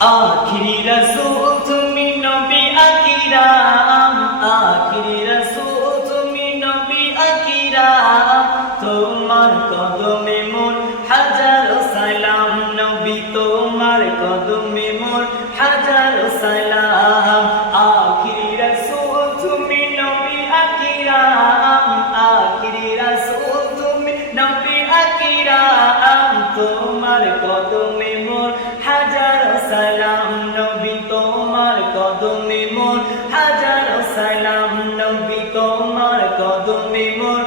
আখিরি রাসূল, তুমি নবী আকিরাম আখিরি রাসূল, তুমি নবী আকিরাম তোমার কদমে মন হাজার সালাম, নবী তোমার কদমে মোর তোমার কদমে মোর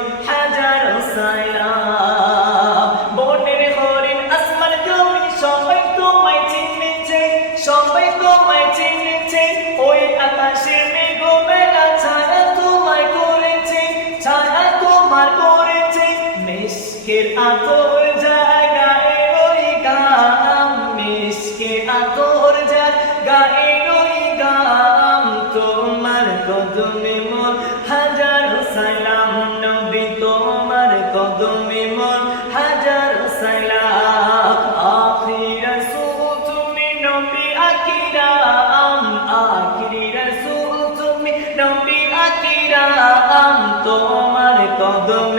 কদমে মোর হাজার সালাম নবী তোমার কদমে মোর হাজার সালাম আখির রাসূল তুমি নবী আকিরাম আখির রাসূল তুমি নবী আকিরাম তোমার কদমে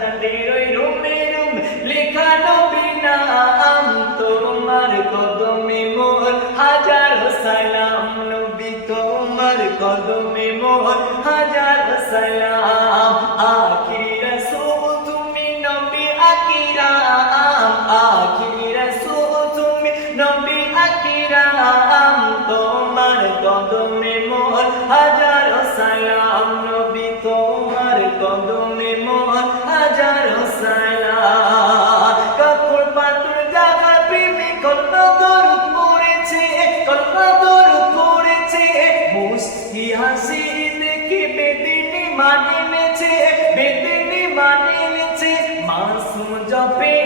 কদমে মোহর হাজার সালাম আখির মানে নেছে বেদিনী মানে নেছে মাসুম জপে